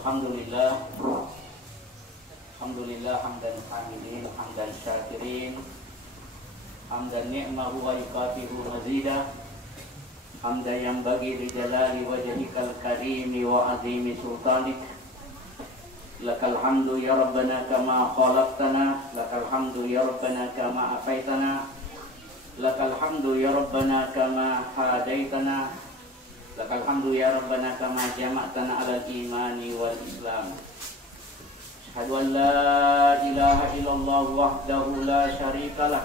Alhamdulillah, Alhamdulillah hamdan hamidin, hamdan syakirin, hamdan ni'mahu wa yukafiru mazidah, hamdan yang bagi li jalali wajhikal karimi wa azimi sultanik. Lakal hamdu ya Rabbana kama khalaqtana, lakal hamdu ya Rabbana kama afaitana, lakal hamdu ya Rabbana kama hadaitana, lakal hamdu ya Rabbana kama jama'tana alal imani wal islam. Asyhadu an la ilaha illallah wahdahu la syarikalah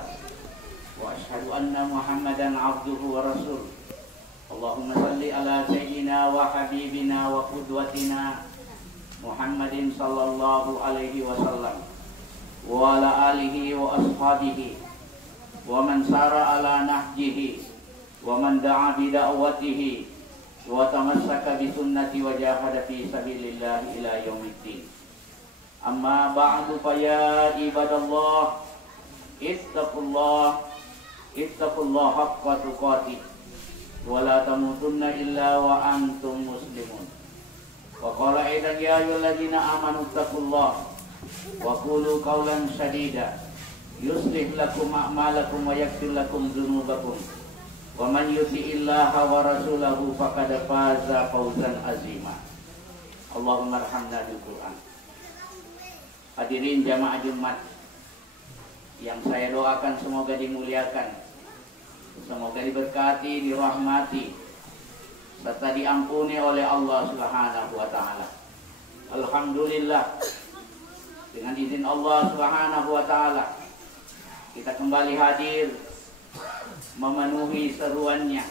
wa asyhadu anna Muhammadan abduhu wa rasul. Allahumma salli ala sayyidina wa habibina wa qudwatina Muhammadin sallallahu alaihi wasallam wa ala alihi wa ashabihi wa man sara ala nahjihi wa man da'a bi da'watihi wa tamassaka bi sunnati wa jahada fi sabilillah ila yaumiddin. Amma ba'du fa ya ibadallah ittaqullah haqqa tuqatih wa la tamutunna illa wa antum muslimun. Wa qala aidan ya ayyuhalladzina amanu taqullaha wa qulu qawlan sadida yuslih lakum a'malakum wa yaghfir lakum dzunubakum wa man yuti'illaha wa rasulahu faqad faza fawzan azima. Allahumma arhamna bil Qur'an. Hadirin jamaah Jumat yang saya doakan semoga dimuliakan, semoga diberkati, dirahmati serta diampuni oleh Allah Subhanahu wa taala. Alhamdulillah, dengan izin Allah Subhanahu wa taala kita kembali hadir memenuhi seruannya,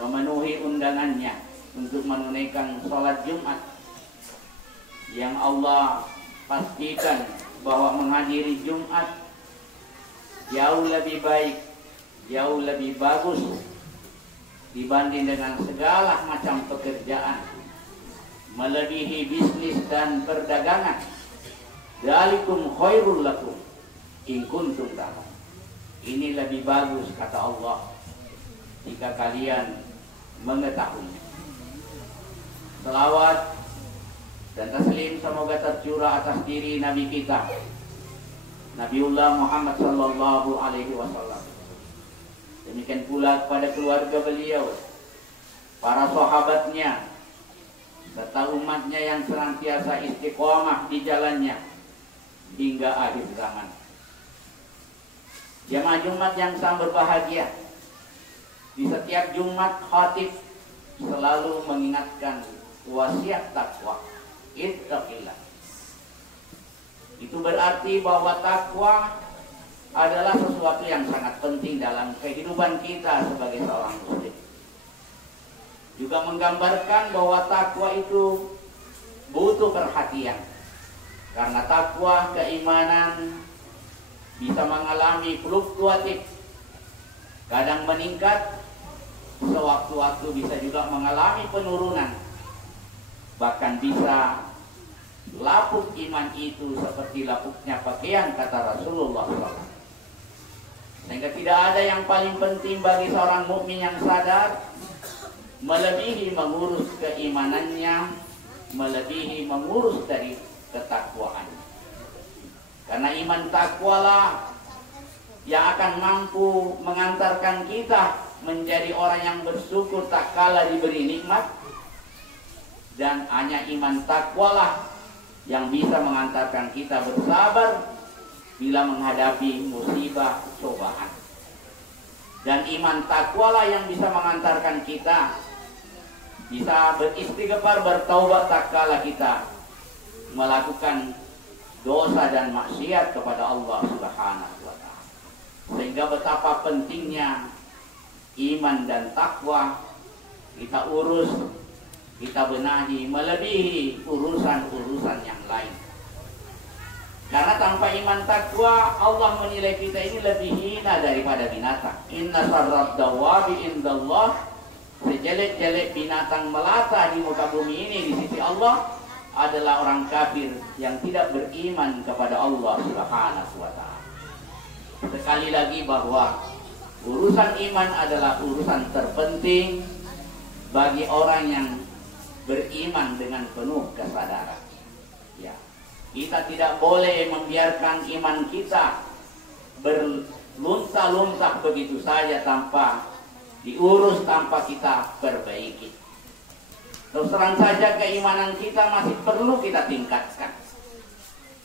memenuhi undangannya untuk menunaikan sholat Jumat yang Allah pastikan bahwa menghadiri Jumat jauh lebih baik, jauh lebih bagus dibanding dengan segala macam pekerjaan, melebihi bisnis dan perdagangan. Dzalikum khairul lakum in kuntum ta'lamun. Ini lebih bagus kata Allah jika kalian mengetahui. Selawat dan taslim semoga tercurah atas diri Nabi kita Nabiullah Muhammad sallallahu alaihi wasallam. Demikian pula kepada keluarga beliau, para sahabatnya, serta umatnya yang senantiasa istiqomah di jalannya hingga akhir zaman. Jamaah Jumat yang sangat berbahagia, di setiap Jumat khatib selalu mengingatkan wasiat takwa. Ittaqillah. Itu berarti bahwa takwa adalah sesuatu yang sangat penting dalam kehidupan kita sebagai seorang muslim. Juga menggambarkan bahwa takwa itu butuh perhatian. Karena takwa, keimanan bisa mengalami fluktuatif. Kadang meningkat, sewaktu-waktu bisa juga mengalami penurunan. Bahkan bisa lapuk iman itu seperti lapuknya pakaian, kata Rasulullah SAW. Sehingga tidak ada yang paling penting bagi seorang mukmin yang sadar melebihi mengurus keimanannya, melebihi mengurus dari ketakwaan. Karena iman takwalah yang akan mampu mengantarkan kita menjadi orang yang bersyukur tak kala diberi nikmat, dan hanya iman takwalah yang bisa mengantarkan kita bersabar bila menghadapi musibah cobaan. Dan iman takwalah yang bisa mengantarkan kita bisa beristighfar, bertaubat tak kala kita melakukan dosa dan maksiat kepada Allah Subhanahu wa taala. Sehingga betapa pentingnya iman dan takwa kita urus, kita benahi melebihi urusan-urusan yang lain. Karena tanpa iman takwa, Allah menilai kita ini lebih hina daripada binatang. Inna sarrad dawabi indallah, sejelek-jelek binatang melata di muka bumi ini di sisi Allah adalah orang kafir yang tidak beriman kepada Allah Subhanahu wa taala. Sekali lagi bahwa urusan iman adalah urusan terpenting bagi orang yang beriman dengan penuh kesadaran. Ya, kita tidak boleh membiarkan iman kita berlunta-lunta begitu saja tanpa diurus, tanpa kita perbaiki. Terus terang saja keimanan kita masih perlu kita tingkatkan.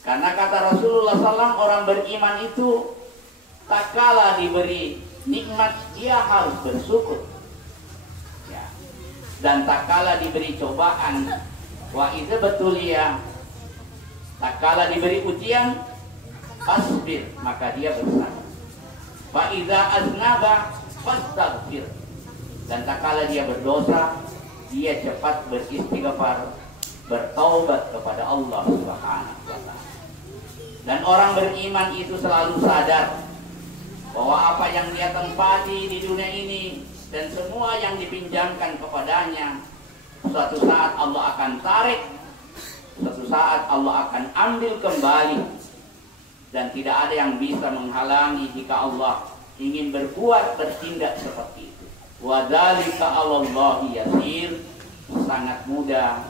Karena kata Rasulullah SAW, orang beriman itu tak kala diberi nikmat dia harus bersyukur. Ya. Dan tak kala diberi cobaan, wa idza betulia, tak kala diberi ujian, fasbir, maka dia bersabar. Fa idza aznaba fastaghfir. Dan tak kala dia berdosa, dia cepat beristighfar, bertaubat kepada Allah Subhanahu wa taala. Dan orang beriman itu selalu sadar bahwa apa yang dia tempati di dunia ini dan semua yang dipinjamkan kepadanya, suatu saat Allah akan tarik, suatu saat Allah akan ambil kembali, dan tidak ada yang bisa menghalangi jika Allah ingin berbuat, bertindak seperti itu. Wa dzalika 'alallahi yasir, sangat mudah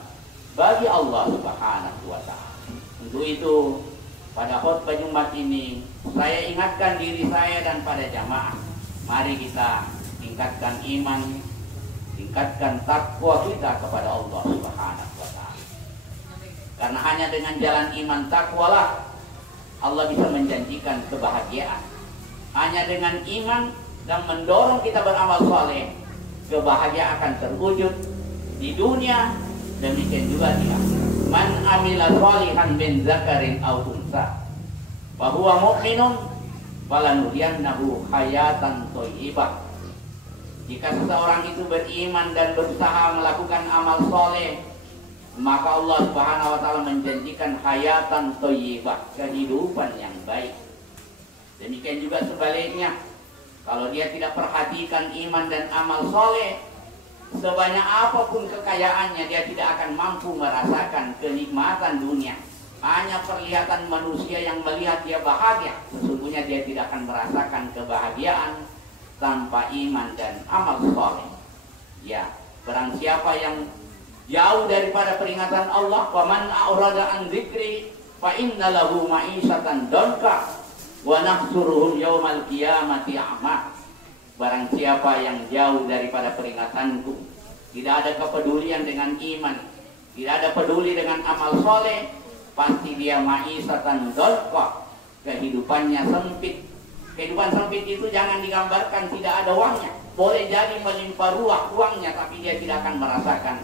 bagi Allah Subhanahu wa taala. Untuk itu pada khutbah Jumat ini saya ingatkan diri saya dan pada jamaah, mari kita tingkatkan iman, tingkatkan takwa kita kepada Allah Subhanahu wa taala. Karena hanya dengan jalan iman takwalah Allah bisa menjanjikan kebahagiaan. Hanya dengan iman dan mendorong kita beramal saleh, kebahagiaan akan terwujud di dunia, demikian juga di akhirat. Man amila shalihan min zakarin aw unsa wa huwa mu'minun falanuhyiyannahu hayatan thayyibah. Jika seseorang itu beriman dan berusaha melakukan amal soleh, maka Allah Subhanahu wa taala menjanjikan hayatan thayyibah, kehidupan yang baik. Demikian juga sebaliknya, kalau dia tidak perhatikan iman dan amal soleh, sebanyak apapun kekayaannya, dia tidak akan mampu merasakan kenikmatan dunia. Hanya perlihatan manusia yang melihat dia bahagia, sesungguhnya dia tidak akan merasakan kebahagiaan tanpa iman dan amal soleh. Ya, barang siapa yang jauh daripada peringatan Allah, faman a'rada an dzikri fa inna lahu ma'isyatan danka wa nahsuruhum yaumal qiyamati a'ma. Barang siapa yang jauh daripada peringatanku, tidak ada kepedulian dengan iman, tidak ada peduli dengan amal soleh, pasti dia ma'isyatan danka, kehidupannya sempit. Kehidupan sempit itu jangan digambarkan tidak ada uangnya. Boleh jadi melimpah ruah uangnya, tapi dia tidak akan merasakan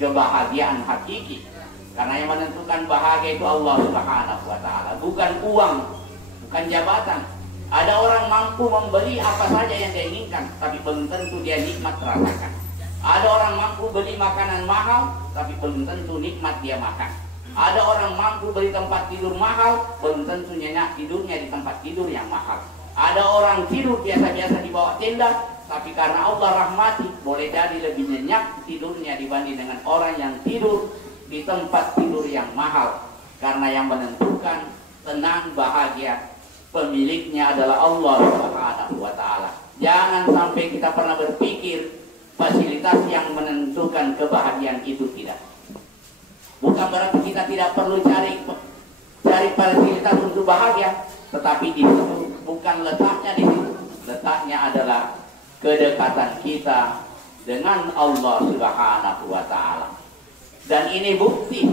kebahagiaan hakiki. Karena yang menentukan bahagia itu Allah Subhanahu wa taala, bukan uang, bukan jabatan. Ada orang mampu membeli apa saja yang dia inginkan, tapi belum tentu dia nikmat rasakan. Ada orang mampu beli makanan mahal, tapi belum tentu nikmat dia makan. Ada orang mampu beli tempat tidur mahal, belum tentu nyenyak tidurnya di tempat tidur yang mahal. Ada orang tidur biasa-biasa di bawah tenda, tapi karena Allah rahmati, boleh jadi lebih nyenyak tidurnya dibanding dengan orang yang tidur di tempat tidur yang mahal. Karena yang menentukan tenang bahagia, pemiliknya adalah Allah Subhanahu wa taala. Jangan sampai kita pernah berpikir fasilitas yang menentukan kebahagiaan itu, tidak. Bukan berarti kita tidak perlu cari fasilitas untuk bahagia, tetapi di situ bukan letaknya di situ. Letaknya adalah kedekatan kita dengan Allah Subhanahu wa taala. Dan ini bukti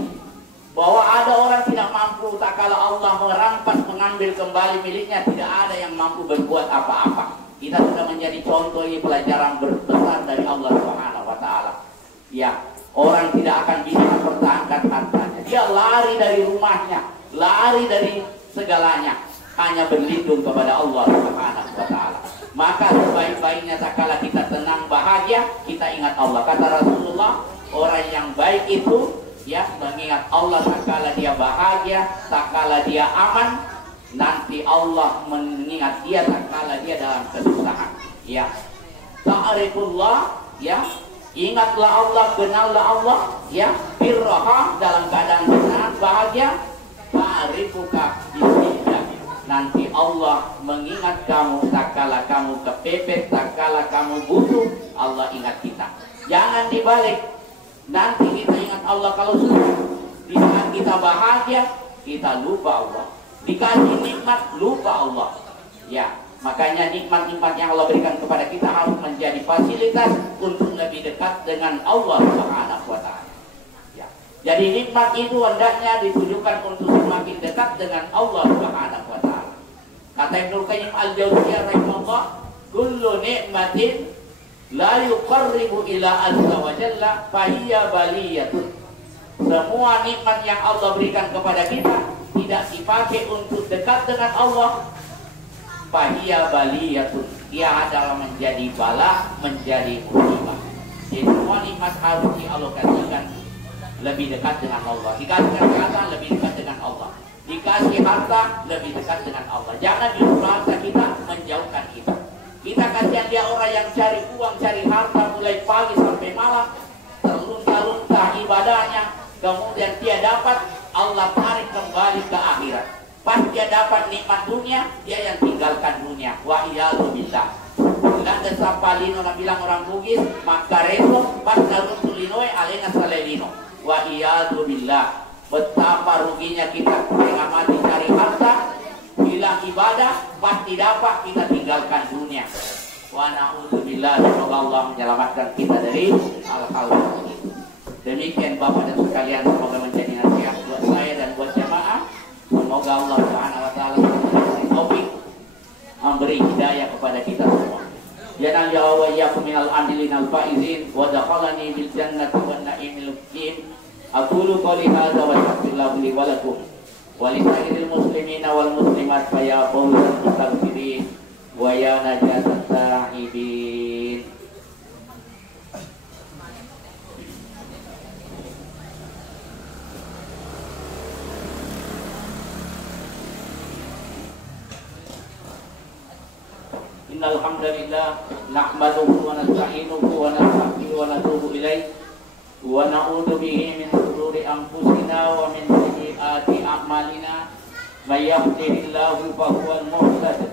bahwa ada orang tidak mampu, tak kala Allah merampas, mengambil kembali miliknya, tidak ada yang mampu berbuat apa-apa. Kita sudah menjadi contoh, ini pelajaran besar dari Allah Subhanahu wa taala. Ya, orang tidak akan bisa mempertahankan hartanya. Dia lari dari rumahnya, lari dari segalanya, hanya berlindung kepada Allah Subhanahu wa taala. Maka sebaik-baiknya tak kala kita tenang bahagia, kita ingat Allah. Kata Rasulullah, orang yang baik itu ya mengingat Allah tak kala dia bahagia, tak kala dia aman, nanti Allah mengingat dia tak kala dia dalam kesusahan. Ya, ta'rifullah, ya, ingatlah Allah, kenallah Allah, ya, birraha dalam keadaan senang bahagia, ta'rifuka bismillah. Nanti Allah mengingat kamu tak kala kamu kepepet, tak kala kamu butuh, Allah ingat kita. Jangan dibalik. Nanti kita ingat Allah kalau susah. Di saat kita bahagia, kita lupa Allah. Dikasih nikmat, lupa Allah. Ya, makanya nikmat-nikmat yang Allah berikan kepada kita harus menjadi fasilitas untuk lebih dekat dengan Allah Subhanahu wa Ta'ala. Ya. Jadi nikmat itu hendaknya ditujukan untuk semakin dekat dengan Allah Subhanahu wa Ta'ala. Kata Ibnu Qayyim al-Jauziyah rahimahullah, kullu ni'matin la yuqarribu ila azza wa jalla fahiya baliyatun. Semua nikmat yang Allah berikan kepada kita tidak dipakai untuk dekat dengan Allah, fahiya baliyatun. Ia adalah menjadi bala, menjadi musibah. Jadi semua nikmat harus dialokasikan lebih dekat dengan Allah. Dikasih kesehatan lebih dekat dengan Allah. Dikasih harta lebih dekat dengan Allah. Jangan justru harta kita menjauhkan kita. Kita kasihan dia orang yang cari uang, cari harta mulai pagi sampai malam, terlunta-lunta ibadahnya, kemudian dia dapat, Allah tarik kembali ke akhirat. Pas dia dapat nikmat dunia, dia yang tinggalkan dunia. Wa iyadu billah. Dan desapalino na bilang orang Bugis, makareso pas naruntulinoy alena salelino. Wa iyadu billah. Betapa ruginya kita tengah mati cari harta, bilang ibadah, pasti dapat kita tinggalkan dunia. Wa na'udzubillah, semoga Allah menyelamatkan kita dari hal-hal seperti itu. Demikian Bapak dan sekalian, semoga menjadi nasihat buat saya dan buat jamaah. Semoga Allah Subhanahu wa Ta'ala memberi hidayah kepada kita semua. Ya wa iyyakum minal amilin al faizin wa dakhalani bil jannati wan na'imil muqim. Aqulu qouli hadza wa astaghfirullah li wa lakum wa li sa'iril muslimina wal muslimat fa ya fawzal mustaghfirin wa ya najasat ta'ibin. Innal hamdalillah nahmaduhu wa nasta'inuhu wa nastaghfiruhu wa natubu ilaih wa na'udzu bihi min shururi anfusina wa min sayyiati a'malina may yahdihillahu fa huwal muhtadi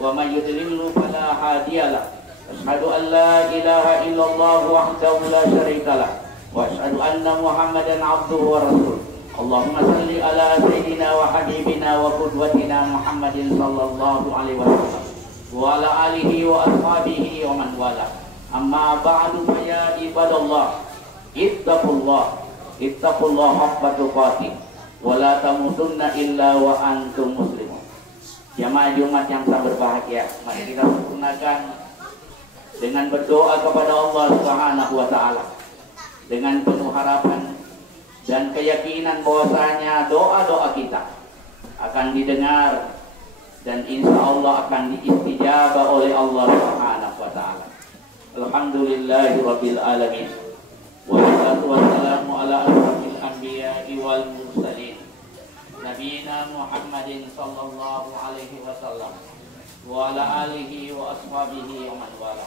wa may yudlilhu fala hadiyalah. Asyhadu an la ilaha illallah wahdahu la syarikalah wa asyhadu anna Muhammadan 'abduhu wa rasuluh. Allahumma shalli ala sayyidina wa habibina wa qudwatina Muhammadin sallallahu alaihi wasallam wa ala alihi wa ashabihi wa man wala. Amma ba'du fa ya ibadallah, ittaqullah haqqa tuqatih wa la tamutunna illa wa antum muslimun. Jamaah Jumat yang sangat berbahagia, mari kita sempurnakan dengan berdoa kepada Allah Subhanahu wa Ta'ala dengan penuh harapan dan keyakinan bahwasanya doa-doa kita akan didengar dan insya Allah akan diistijabah oleh Allah Subhanahu wa Ta'ala. Alhamdulillahirabbil alamin. Wassalatu wassalamu ala asyrafil anbiya'i wal mursalin nabiyina Muhammadin sallallahu alaihi wasallam wa ala alihi wa ashabihi wa man wala.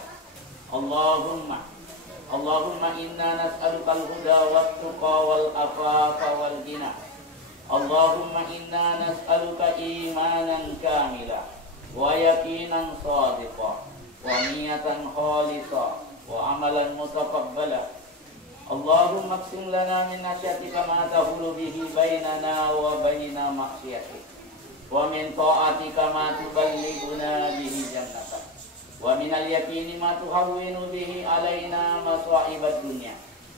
Allahumma inna nas'aluka al-huda wat-tuqa wal afafa wal ghina. Allahumma inna nas'aluka imanan kamila wa yaqinan sadiqa wa niyatan khalisa wa amalan mutaqabbala. Allahumma qsim lana min khashyatika ma tahulu bihi bainana wa baina ma'siyatik wa min ta'atika ma tuballighuna bihi jannatak wa min al-yaqini ma tuhawwinu bihi alaina masa'ibad dunya.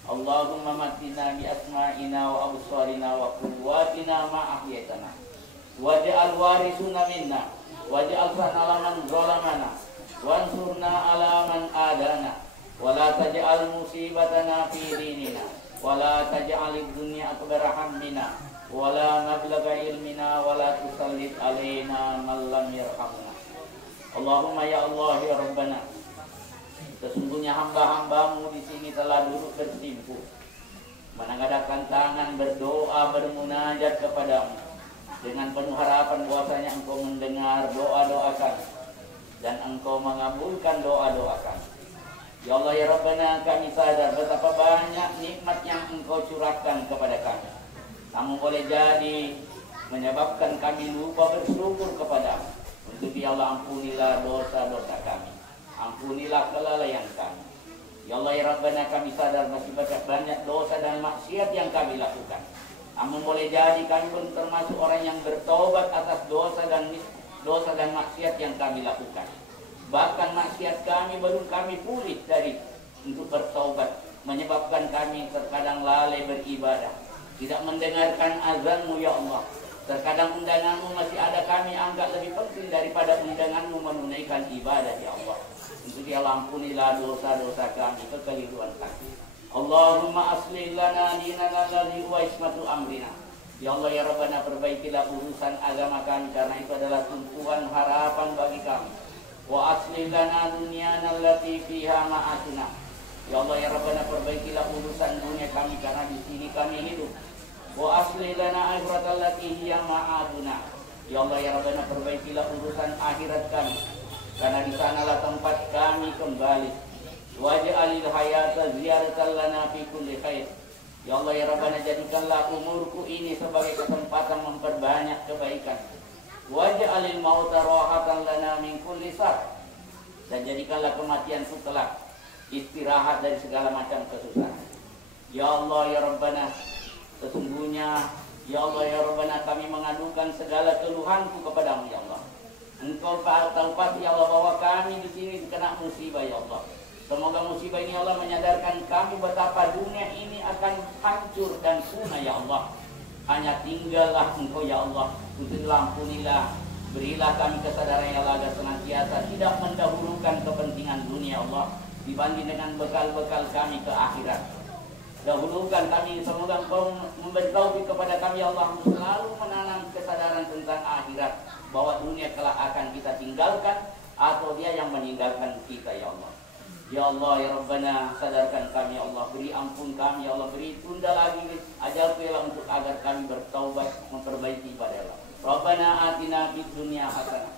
Allahumma matina bi asma'ina wa absarina wa quwwatina ma ahyaitana waj'al warisuna minna waj'al sanala man zalamana wansurna ala man adana wa la taj'al musibatana fi dinina wa la taj'al ad-dunya akbara hammina wa la mablagha ilmina wa la tusallit alaina man lam yarhamna. Allahumma ya Allah ya Rabbana, sesungguhnya hamba-hambamu di sini telah duduk bersimpuh, menangadakan tangan berdoa bermunajat kepadamu dengan penuh harapan bahwasanya engkau mendengar doa-doa kami dan engkau mengabulkan doa-doa kami. Ya Allah ya Rabbana, kami sadar betapa banyak nikmat yang engkau curahkan kepada kami, namun boleh jadi menyebabkan kami lupa bersyukur kepadamu. Untuk ya Allah, ampunilah dosa-dosa kami, ampunilah kelalaian kami. Ya Allah ya Rabbana, kami sadar masih banyak dosa dan maksiat yang kami lakukan. Namun boleh jadi kami pun termasuk orang yang bertobat atas dosa dan maksiat yang kami lakukan. Bahkan maksiat kami belum kami pulih dari untuk bertobat, menyebabkan kami terkadang lalai beribadah, tidak mendengarkan azan-Mu ya Allah. Terkadang undangan-Mu masih ada kami anggap lebih penting daripada undangan-Mu menunaikan ibadah ya Allah. Untuk ya Allah, ampunilah dosa-dosa kami, kekeliruan kami. Allahumma aslih lana dinana alladhi huwa ismatu amrina. Ya Allah ya Rabbana, perbaikilah urusan agama kami, karena itu adalah tumpuan harapan bagi kami. Wa aslih lana dunyana allati fiha ma'atuna. Ya Allah ya Rabbana, perbaikilah urusan dunia kami, karena di sini kami hidup. Wa aslih lana akhirata allati hiya ma'aduna. Ya Allah ya Rabbana, perbaikilah urusan akhirat kami, karena di sanalah tempat kami kembali. Waj'alil hayata ziyaratan lana fi kulli khair. Ya Allah ya Rabbana, jadikanlah umurku ini sebagai kesempatan memperbanyak kebaikan. Waj'alil mauta rahatan lana min kulli shar. Dan jadikanlah kematianku kelak istirahat dari segala macam kesusahan. Ya Allah ya Rabbana, sesungguhnya ya Allah ya Rabbana, kami mengadukan segala keluhanku kepadamu ya Allah. Engkau tahu pasti ya Allah bahwa kami di sini kena musibah ya Allah. Semoga musibah ini Allah menyadarkan kami betapa dunia ini akan hancur dan punah ya Allah. Hanya tinggallah Engkau ya Allah. Untuk ampunilah, berilah kami kesadaran ya Allah agar senantiasa tidak mendahulukan kepentingan dunia Allah dibanding dengan bekal-bekal kami ke akhirat. Dahulukan kami, semoga Engkau memberi taufik kepada kami ya Allah, selalu menanam kesadaran tentang akhirat, bahwa dunia kelak akan kita tinggalkan atau dia yang meninggalkan kita ya Allah. Ya Allah ya Rabbana, sadarkan kami ya Allah, beri ampun kami ya Allah, beri tunda lagi ajalku ya Allah, untuk agar kami bertaubat, memperbaiki ibadah Allah. Rabbana atina fid dunya hasanah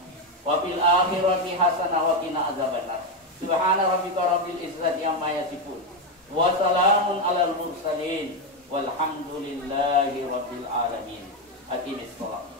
wa fil akhirati hasanah wa qina azabannar. Subhana rabbika rabbil izzati amma yasifun wa salamun alal mursalin walhamdulillahi rabbil alamin. Aqimis shalah.